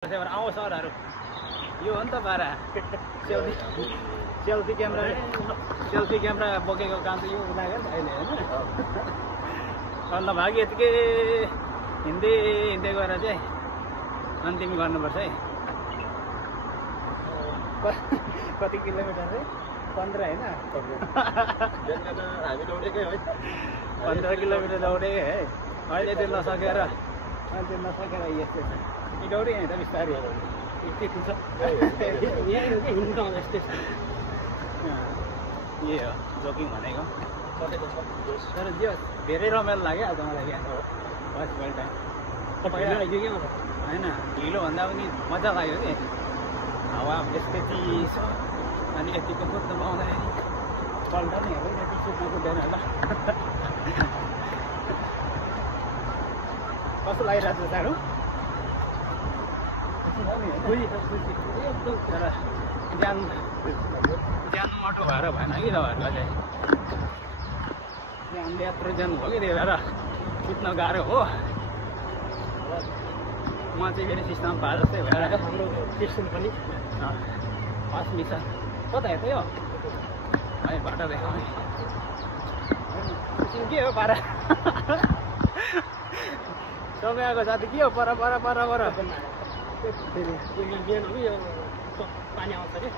आउँछ सरहरू यो हो नि त बारा सेल्फी क्यामेरा बोकेको काम त यो लाग्यो नि त अहिले होइन अन्त भागी यतिकै हिँड्दै गएर चाहिँ अन्तिम गर्नुपर्छ है। कति किलोमिटर चाहिँ 15 होइन 15 किलोमिटर दौडेकै है। अहिले त्यो नसकेर यस्तो दौडी यहाँ त बिस्तारै यति ठुल्छ यही हो जोकिङ भनेको। तर त्यो धेरै रमाइलो लाग्यो आज मलाई बिहान फर्स्ट टाइम होइन ढिलो भन्दा पनि मजा लाग्यो कि हावा यस्तै चिसो अनि यतिको कुद्नु पाउँदाखेरि पल्ट नि अब यति कुद्नु कुद्दैन होला। कस्तो लागिरहेको छ टाढो तर ज्यान मोटो भएर भएन कि तपाईँहरूलाई चाहिँ ज्यानले यत्रो ज्यान भयो कि त्यही भएर कुद्न गाह्रो हो। म चाहिँ फेरि सिस्टम भए जस्तै भएर हाम्रो सिस्टम पनि फर्स्ट मिसन कता हेर्छ यो है बाटो देखाउने के हो पारा समयको साथी के हो पर पानी आउँछ अरे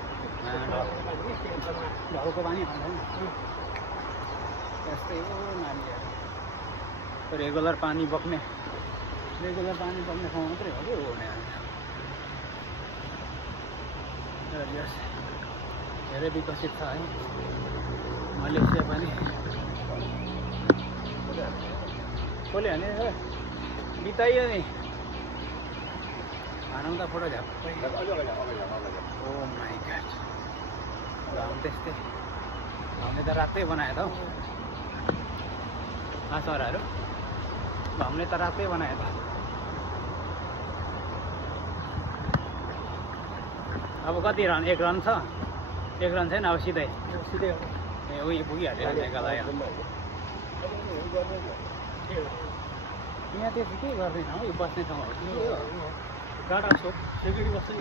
ढलको पानी आउँदैन त्यस्तै हो नानीहरू रेगुलर पानी बग्ने ठाउँ मात्रै हो कि हुने धेरै विकसित छ है मलेसिया पनि। कसले हाने बिताइयो नि हानौँ त फोटो झ्याप्पै। ओ माई गॉड घाम त्यस्तै घामले त रातै बनायो त हौ सरहरू घामले त रातै बनायो त। अब कति रन 1 रन छ 1 रन छैन अब सिधै ए उही पुगिहाल्यो मेघालय। यहाँ त्यति के गर्दैन हौ यो बस्ने ठाउँ हो गाडा सोप सेक्युरिटी बस्छ नि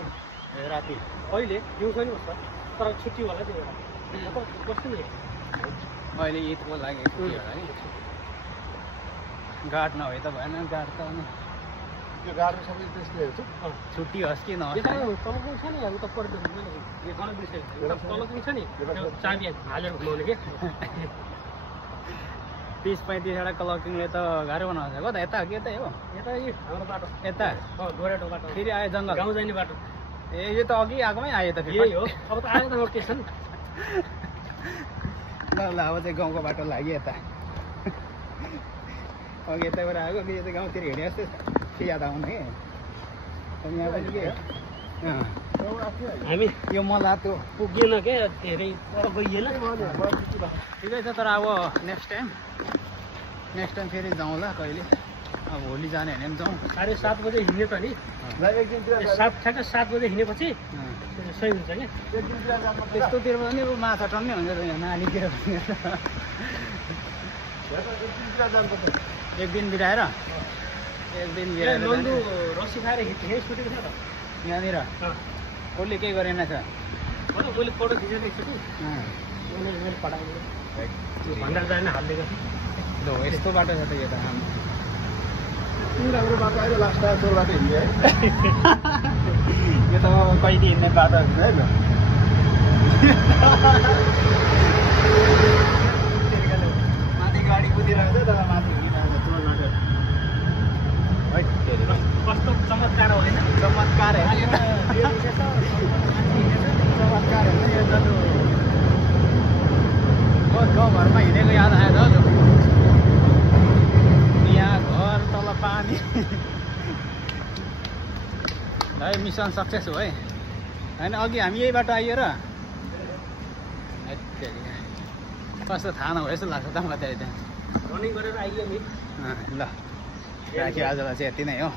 राति अहिले दिउँसो नि बस्छ तर छुट्टी होला त्यो बेला बस्छ नि अहिले ईदको लागि छुट्टी होला कि गाड नभए त भएन गाड त अनि त्यो गाडी सबै त्यसले हेर्छ छुट्टी होस् कि नहोस् तलको छ नि अब त पर्दैन यो गलत बिर्सेको तलको छ नि चाबी हालेर घुमाउने के 30-35 वटा क्लकिङले त गाह्रो बनाउँछ हो त यता के यतै हो यता हाम्रो बाटो यता गोरेटो बाटो फेरि आयो जङ्गल गाउँ जाने बाटो ए यो त अघि आएकोमै आयो त फेरि यही हो अब त आयो त नोटिसन ल अब चाहिँ गाउँको बाटो लाग्यो यता अघि यताबाट आएको कि यो त गाउँतिर हिँडे जस्तै के याद आउनु है यहाँ पनि के हो हामी यो मला त्यो पुगेन के धेरै पर गइएन ठिकै छ। तर अब नेक्स्ट टाइम फेरि जाउँला कहिले अब भोलि जाने भने पनि जाउँ 7:30 बजे हिँड्ने त नि 7 बजे हिँडेपछि सही हुन्छ क्या त्यस्तोतिर पनि माछा टन्नै हुन्छ यहाँ नालीतिर पनि एक दिन बिराएर नन्दु रक्सी खाएर हिँड्ने छुटेको छ त यहाँनिर कसले केही गरेन छ मैले फोटो खिचेर एकचोटि मैले पठाएको भण्डार जाने हालिदिएको थिएँ यस्तो बाटो छ त यो त राम्रो बाटो आयो लास्ट टाइम त्यो बाटो हिँड्यो है यो त कहिले हिँड्ने बाटो है त माथि गाडी कुदिरहेको छ तर माथि हिँडिरहेको छ कस्तो चमत्कार होइन चमत्कार होइन चमत्कार होइन यो त गाउँघरमा हिँडेको याद आयो त यहाँ घर तल पानी है मिसन सक्सेस हो है होइन अघि हामी यही बाटो आइयो र कस्तो थाहा नभए जस्तो लाग्छ त मलाई त्यहाँ रनिङ गरेर आइयो नि ल राख्यो आजलाई चाहिँ यति नै हो।